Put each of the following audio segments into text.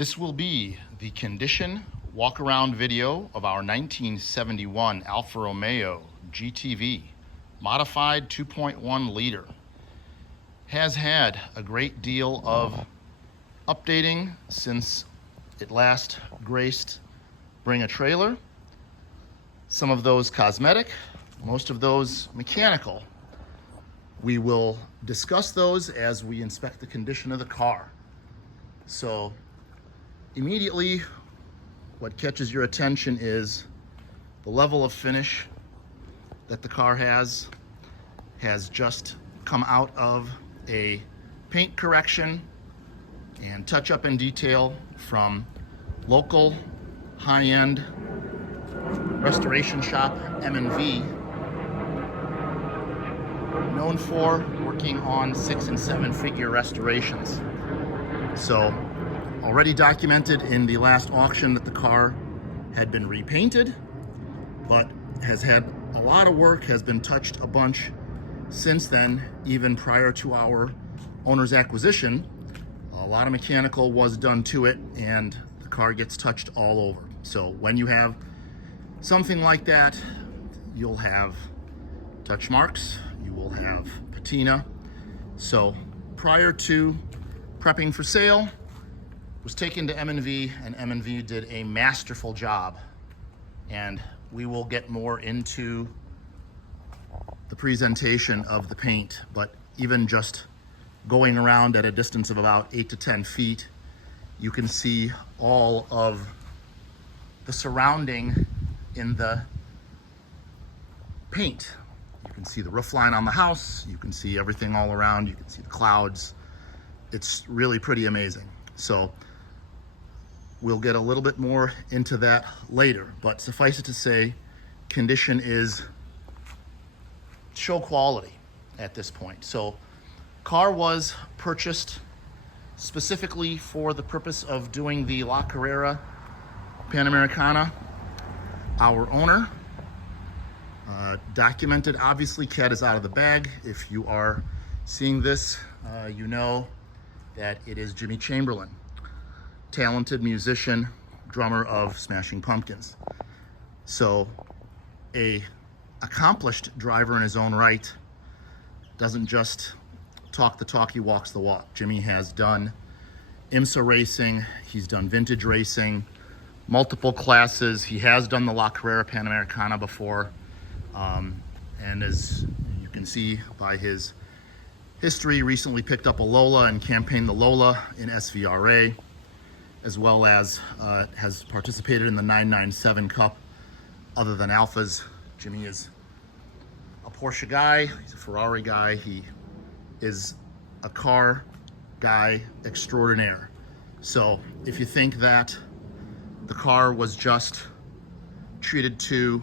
This will be the condition walk-around video of our 1971 Alfa Romeo GTv modified 2.1 liter. Has had a great deal of updating since it last graced Bring a Trailer. Some of those cosmetic, most of those mechanical. We will discuss those as we inspect the condition of the car. So immediately what catches your attention is the level of finish that the car has just come out of a paint correction and touch up in detail from local high-end restoration shop M&V, known for working on 6- and 7-figure restorations. So already documented in the last auction that the car had been repainted, but has had a lot of work, has been touched a bunch since then. Even prior to our owner's acquisition, a lot of mechanical was done to it, and the car gets touched all over. So when you have something like that, you'll have touch marks, you will have patina. So prior to prepping for sale, was taken to M&V, and M&V did a masterful job. And we will get more into the presentation of the paint, but even just going around at a distance of about 8 to 10 feet, you can see all of the surrounding in the paint. You can see the roof line on the house, you can see everything all around, you can see the clouds. It's really pretty amazing. So we'll get a little bit more into that later, but suffice it to say, condition is show quality at this point. So car was purchased specifically for the purpose of doing the La Carrera Panamericana. Our owner documented, obviously cat is out of the bag. If you are seeing this, you know that it is Jimmy Chamberlain, talented musician, drummer of Smashing Pumpkins. So a accomplished driver in his own right doesn't just talk the talk, he walks the walk. Jimmy has done IMSA racing, he's done vintage racing, multiple classes. He has done the La Carrera Panamericana before, and as you can see by his history, recently picked up a Lola and campaigned the Lola in SVRA, as well as has participated in the 997 Cup. Other than Alphas, Jimmy is a Porsche guy, he's a Ferrari guy, he is a car guy extraordinaire. So if you think that the car was just treated to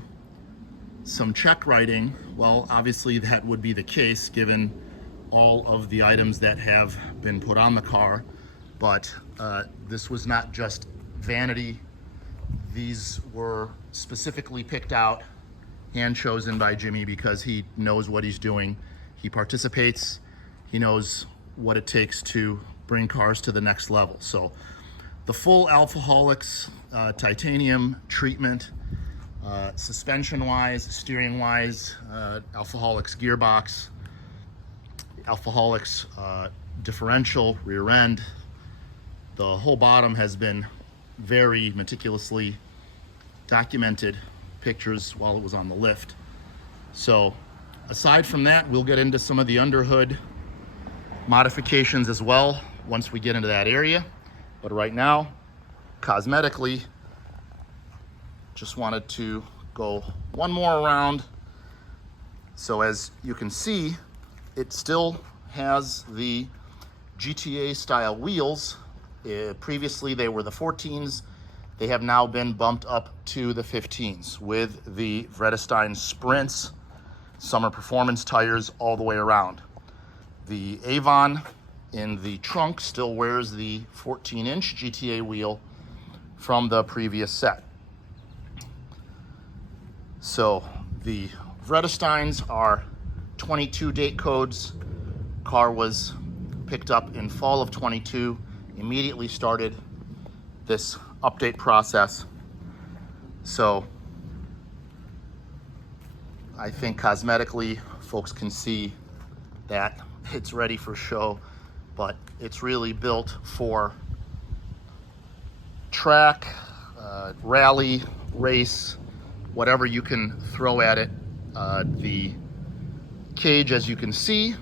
some check writing, well, obviously that would be the case given all of the items that have been put on the car. But this was not just vanity. These were specifically picked out, hand chosen by Jimmy because he knows what he's doing. He participates, he knows what it takes to bring cars to the next level. So the full Alfaholics titanium treatment, suspension-wise, steering-wise, Alfaholics gearbox, Alfaholics differential, rear end. The whole bottom has been very meticulously documented, pictures while it was on the lift. So aside from that, we'll get into some of the underhood modifications as well once we get into that area. But right now, cosmetically, just wanted to go one more around. So as you can see, it still has the GTA style wheels. Previously they were the 14s. They have now been bumped up to the 15s with the Vredestein Sprints summer performance tires all the way around. The Avon in the trunk still wears the 14-inch GTA wheel from the previous set. So the Vredesteins are 22 date codes. Car was picked up in fall of 22, immediately started this update process. So I think cosmetically folks can see that it's ready for show, but it's really built for track, rally, race, whatever you can throw at it. The cage, as you can see,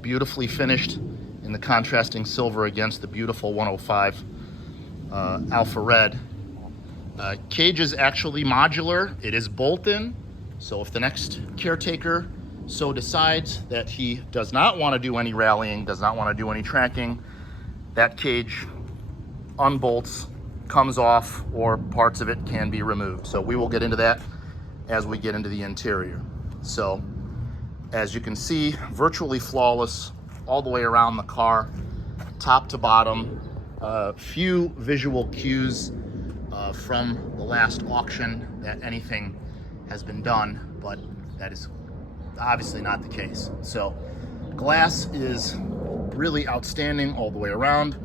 beautifully finished in the contrasting silver against the beautiful 105 Alfa Red. Cage is actually modular. It is bolt-in, so if the next caretaker so decides that he does not want to do any rallying, does not want to do any tracking, that cage unbolts, comes off, or parts of it can be removed. So we will get into that as we get into the interior. So as you can see, virtually flawless all the way around the car, top to bottom. Few visual cues from the last auction that anything has been done, but that is obviously not the case. So glass is really outstanding all the way around.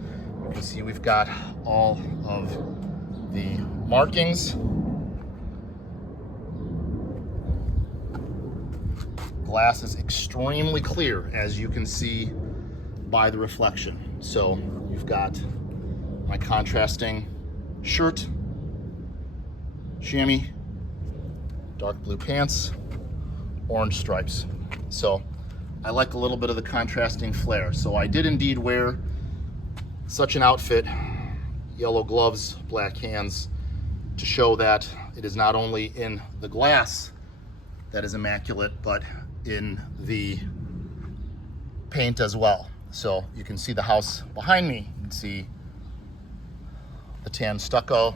You can see we've got all of the markings. Glass is extremely clear, as you can see by the reflection. So you've got my contrasting shirt, chamois, dark blue pants, orange stripes. So I like a little bit of the contrasting flair. So I did indeed wear such an outfit, yellow gloves, black hands, to show that it is not only in the glass that is immaculate, but in the paint as well. So you can see the house behind me. You can see the tan stucco,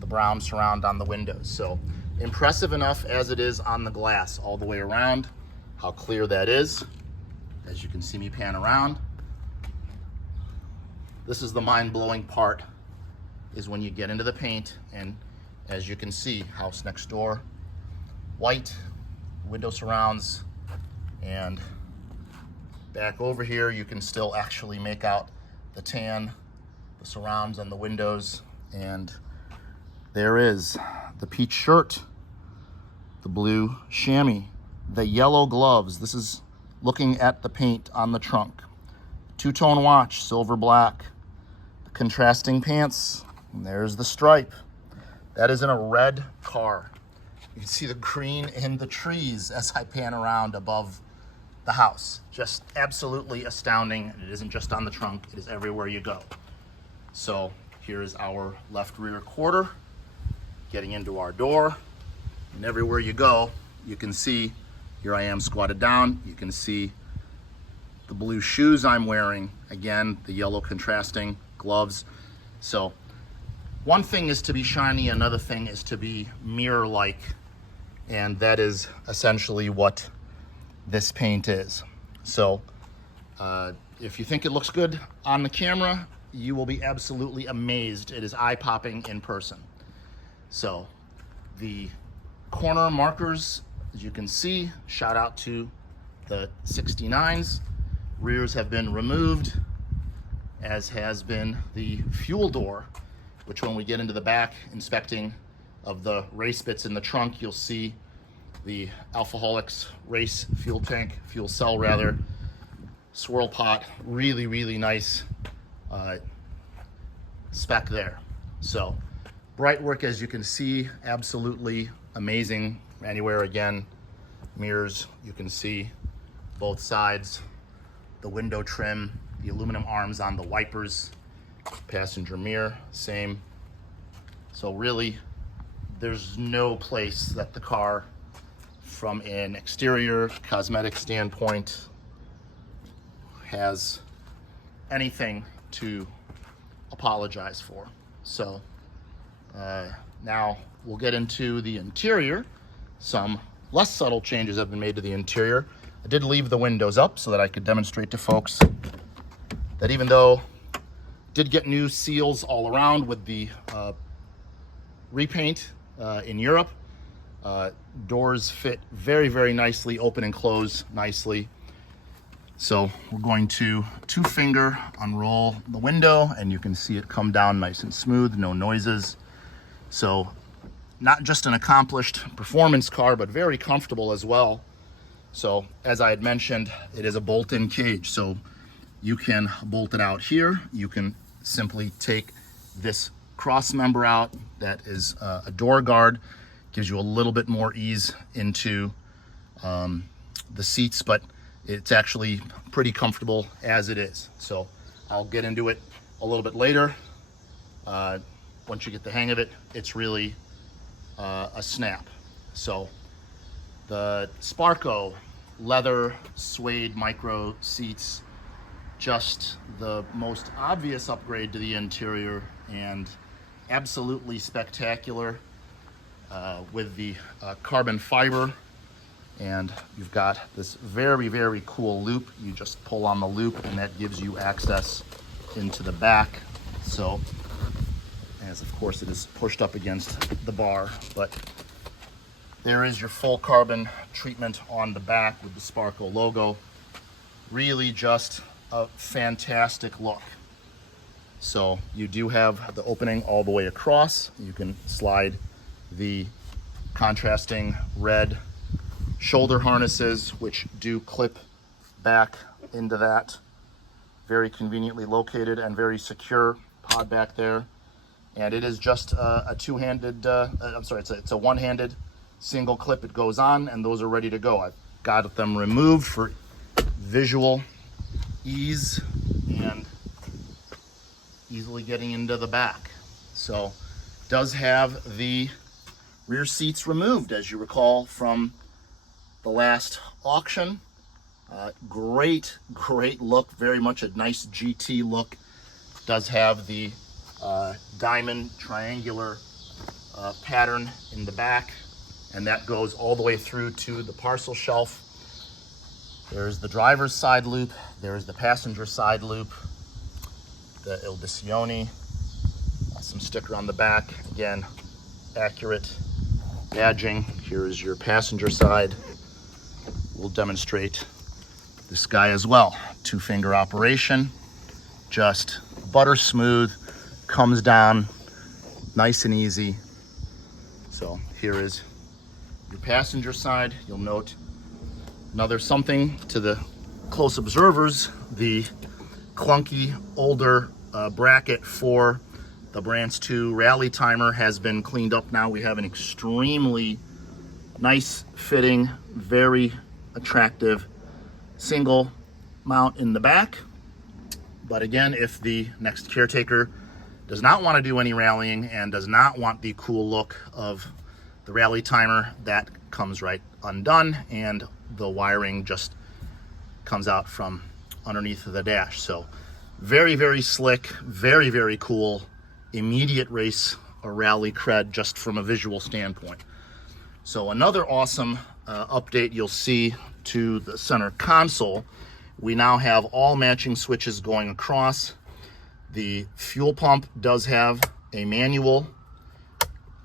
the brown surround on the windows. So impressive enough as it is on the glass all the way around, how clear that is. As you can see me pan around. This is the mind-blowing part, is when you get into the paint, and as you can see, house next door, white, window surrounds, and back over here you can still actually make out the tan, the surrounds on the windows, and there is the peach shirt, the blue chamois, the yellow gloves. This is looking at the paint on the trunk. Two-tone watch, silver black, the contrasting pants, and there's the stripe. That is in a red car. You can see the green in the trees as I pan around above the house. Just absolutely astounding. It isn't just on the trunk, it is everywhere you go. So here is our left rear quarter, getting into our door, and everywhere you go, you can see, here I am squatted down, you can see the blue shoes I'm wearing, again, the yellow contrasting gloves. So one thing is to be shiny, another thing is to be mirror-like, and that is essentially what this paint is. So if you think it looks good on the camera, you will be absolutely amazed. It is eye-popping in person. So the corner markers, as you can see, shout out to the 69s. Rears have been removed, as has been the fuel door, which when we get into the back inspecting of the race bits in the trunk, you'll see the Alfaholics race fuel tank, fuel cell rather, swirl pot, really, really nice spec there. So bright work, as you can see, absolutely amazing. Anywhere again, mirrors, you can see both sides, the window trim, the aluminum arms on the wipers, passenger mirror, same. So really, there's no place that the car, from an exterior cosmetic standpoint, has anything to apologize for. So now we'll get into the interior. Some less subtle changes have been made to the interior. I did leave the windows up so that I could demonstrate to folks that even though did get new seals all around with the repaint in Europe, doors fit very, very nicely, open and close nicely. So we're going to 2-finger unroll the window, and you can see it come down nice and smooth, no noises. So not just an accomplished performance car, but very comfortable as well. So as I had mentioned, it is a bolt-in cage. So you can bolt it out here. You can simply take this cross member out. That is a door guard. Gives you a little bit more ease into the seats, but it's actually pretty comfortable as it is. So I'll get into it a little bit later. Once you get the hang of it, it's really a snap. So the Sparco leather suede micro seats, just the most obvious upgrade to the interior, and absolutely spectacular with the carbon fiber. And you've got this very, very cool loop. You just pull on the loop and that gives you access into the back. So, as of course it is pushed up against the bar, but there is your full carbon treatment on the back with the Sparco logo. Really just a fantastic look. So you do have the opening all the way across. You can slide the contrasting red shoulder harnesses, which do clip back into that. Very conveniently located and very secure pod back there. And it is just a two-handed, it's a one-handed single clip. It goes on and those are ready to go. I've got them removed for visual ease and easily getting into the back. So does have the rear seats removed, as you recall from the last auction. Great look, very much a nice GT look. Does have the diamond triangular pattern in the back, and that goes all the way through to the parcel shelf. There's the driver's side loop, there's the passenger side loop, the Ildizione, some sticker on the back. Again, accurate badging. Here is your passenger side. We'll demonstrate this guy as well. 2-finger operation, just butter smooth, comes down nice and easy. So here is your passenger side. You'll note another something to the close observers, the clunky older bracket for the Brance 2 rally timer has been cleaned up now. We have an extremely nice fitting, very attractive single mount in the back. But again, if the next caretaker does not want to do any rallying and does not want the cool look of the rally timer, that comes right undone and the wiring just comes out from underneath the dash. So very, very slick, very, very cool, immediate race or rally cred just from a visual standpoint. So another awesome update you'll see to the center console. We now have all matching switches going across. The fuel pump does have a manual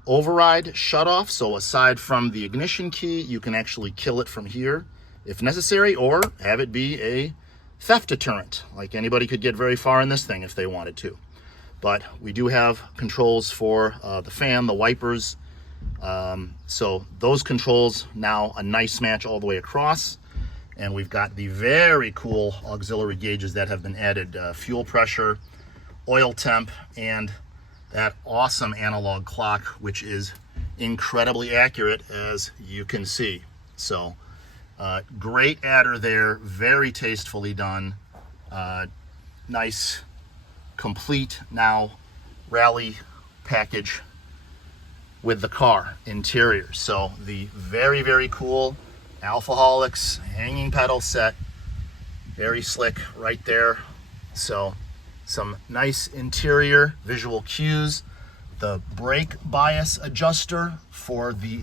override shutoff, so aside from the ignition key, you can actually kill it from here if necessary, or have it be a theft deterrent. Like, anybody could get very far in this thing if they wanted to. But we do have controls for the fan, the wipers. So those controls, now a nice match all the way across. And we've got the very cool auxiliary gauges that have been added, fuel pressure, oil temp, and that awesome analog clock, which is incredibly accurate, as you can see. So great adder there, very tastefully done. Nice, complete now rally package with the car interior. So the very, very cool Alfaholics hanging pedal set, very slick right there. So some nice interior visual cues, the brake bias adjuster for the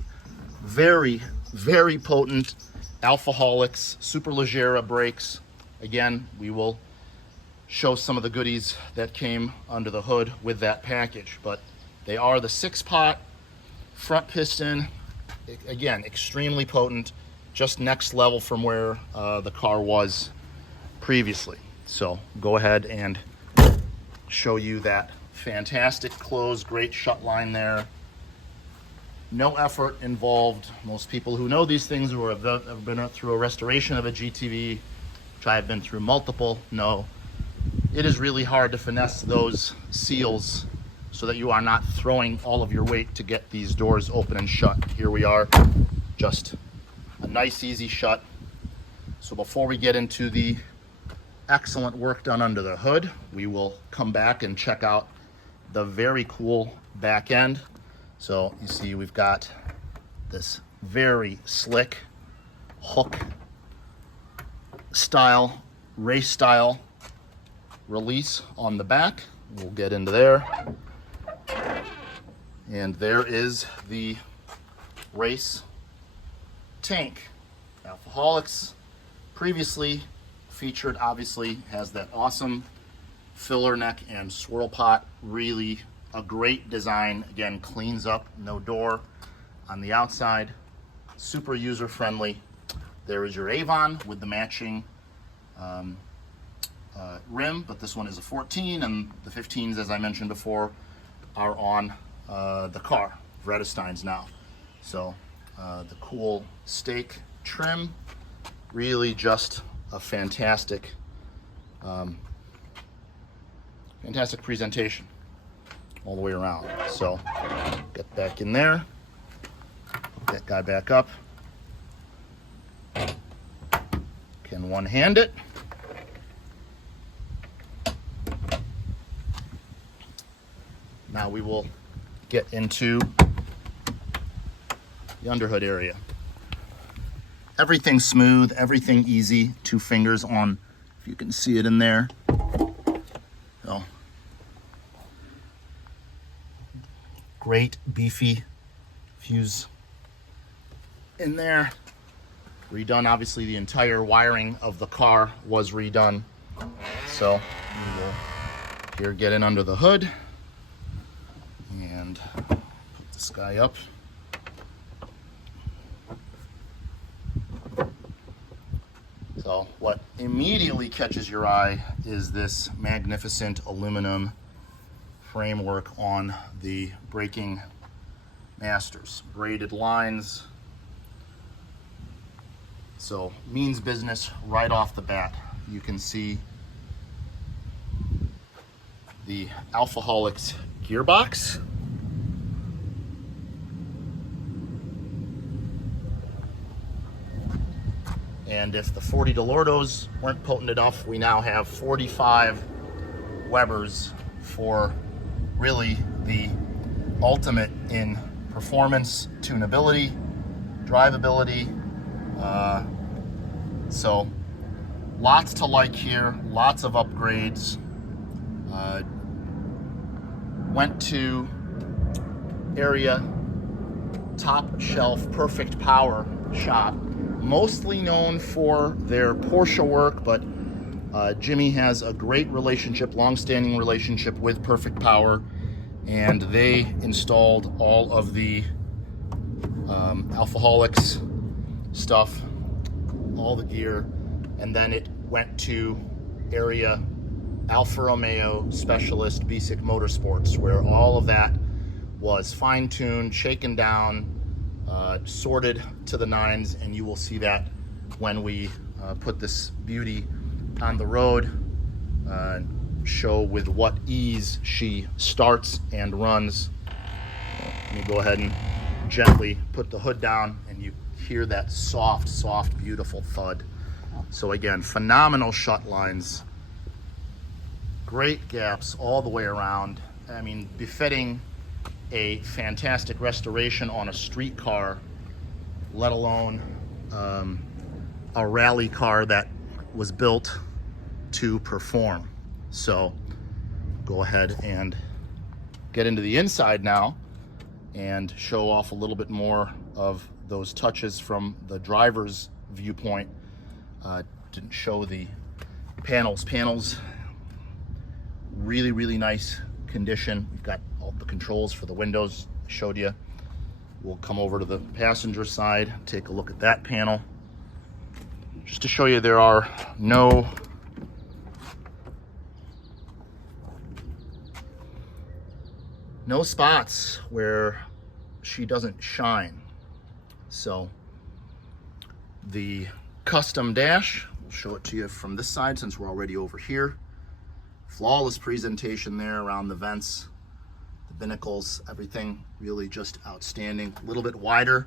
very, very potent Alfaholics Superleggera brakes. Again, we will show some of the goodies that came under the hood with that package, but they are the 6-pot front piston. Again, extremely potent, just next level from where the car was previously. So go ahead and show you that fantastic close, great shut line there. No effort involved. Most people who know these things or have ever been through a restoration of a GTV, which I have been through multiple, know it is really hard to finesse those seals so that you are not throwing all of your weight to get these doors open and shut. Here we are, just a nice easy shut. So before we get into the excellent work done under the hood, we will come back and check out the very cool back end. So you see we've got this very slick hook style, race style release on the back. We'll get into there. And there is the race tank. Alfaholics previously featured, obviously has that awesome filler neck and swirl pot. Really a great design. Again, cleans up, no door on the outside, super user friendly. There is your Avon with the matching rim, but this one is a 14, and the 15s, as I mentioned before, are on the car, Vredesteins now. So the cool steak trim, really just a fantastic fantastic presentation all the way around. So get back in there, put that guy back up. Can one-hand it. Now we will get into the underhood area. Everything smooth, everything easy. 2 fingers on, if you can see it in there. So, great beefy fuse in there. Redone, obviously the entire wiring of the car was redone. So we will here get in under the hood and put this guy up. So what immediately catches your eye is this magnificent aluminum framework on the braking masters. Braided lines. So means business right off the bat. You can see the Alfaholics gearbox. And if the 40 DeLordos weren't potent enough, we now have 45 Webers for really the ultimate in performance, tunability, drivability. So lots to like here, lots of upgrades. Went to area top shelf perfect power shop, mostly known for their Porsche work, but Jimmy has a great relationship, long-standing relationship with Perfect Power, and they installed all of the Alfaholics stuff, all the gear, and then it went to area Alfa Romeo Specialist Basic Motorsports, where all of that was fine-tuned, shaken down, sorted to the nines, and you will see that when we put this beauty on the road, show with what ease she starts and runs. Let me go ahead and gently put the hood down, and you hear that soft, beautiful thud. So again, phenomenal shut lines, great gaps all the way around. I mean, befitting a fantastic restoration on a street car, let alone a rally car that was built to perform. So go ahead and get into the inside now and show off a little bit more of those touches from the driver's viewpoint. Didn't show the panels. Really nice condition. We've got all the controls for the windows, showed you. We'll come over to the passenger side, take a look at that panel. Just to show you, there are no no spots where she doesn't shine. So the custom dash, we'll show it to you from this side since we're already over here. Flawless presentation there around the vents, the binnacles, everything really just outstanding. A little bit wider,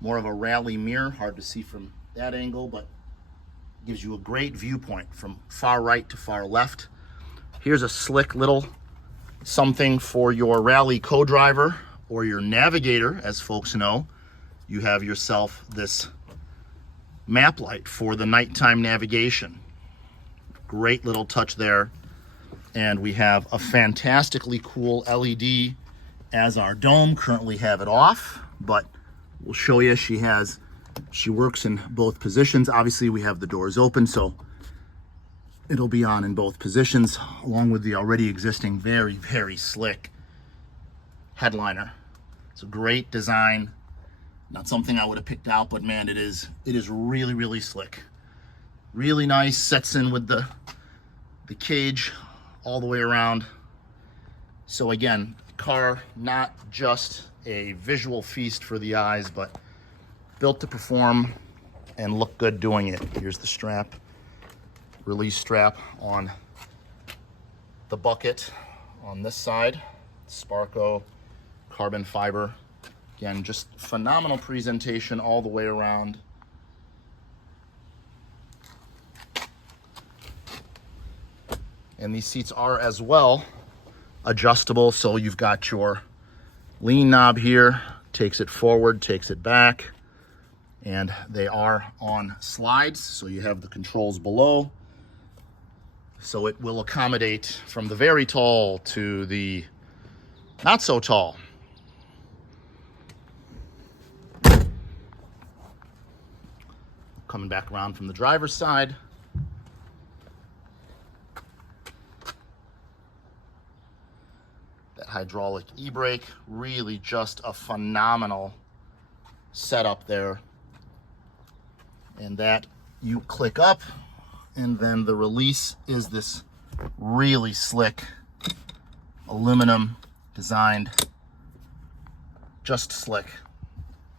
more of a rally mirror, hard to see from that angle, but gives you a great viewpoint from far right to far left. Here's a slick little something for your rally co-driver or your navigator. As folks know, you have yourself this map light for the nighttime navigation. Great little touch there. And we have a fantastically cool LED as our dome. Currently have it off, but we'll show you. She works in both positions. Obviously we have the doors open, so it'll be on in both positions, along with the already existing very, very slick headliner. It's a great design. Not something I would have picked out, but man, it is really, really slick. Really nice, sets in with the cage all the way around. So again, car not just a visual feast for the eyes, but built to perform and look good doing it. Here's the strap. Release strap on the bucket on this side. Sparco carbon fiber. Again, just phenomenal presentation all the way around. And these seats are as well adjustable, so you've got your lean knob here, takes it forward, takes it back, and they are on slides, so you have the controls below. So it will accommodate from the very tall to the not so tall. Coming back around from the driver's side. That hydraulic e-brake, really just a phenomenal setup there. And that you click up, and then the release is this really slick aluminum designed, just slick,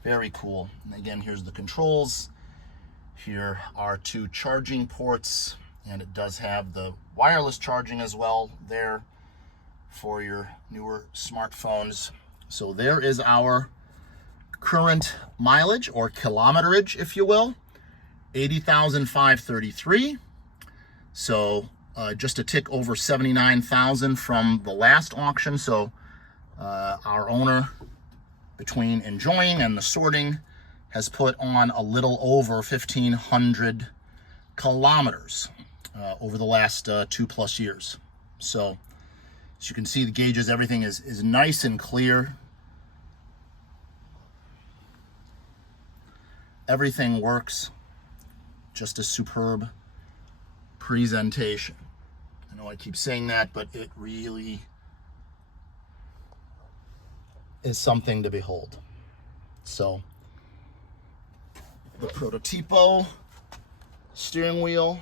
very cool. And again, here's the controls. Here are 2 charging ports, and it does have the wireless charging as well there for your newer smartphones. So there is our current mileage, or kilometerage, if you will, 80,533. So just a tick over 79,000 from the last auction. So our owner, between enjoying and the sorting, has put on a little over 1,500 kilometers over the last 2+ years. So as you can see, the gauges, everything is nice and clear. Everything works. Just a superb presentation. I know I keep saying that, but it really is something to behold. So the Prototipo steering wheel,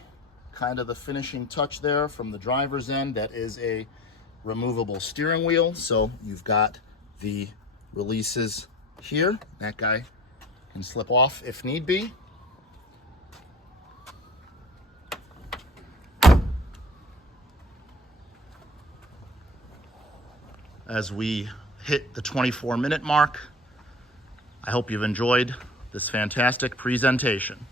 kind of the finishing touch there from the driver's end. That is a removable steering wheel. So you've got the releases here. That guy can slip off if need be. As we hit the 24-minute mark, I hope you've enjoyed this fantastic presentation.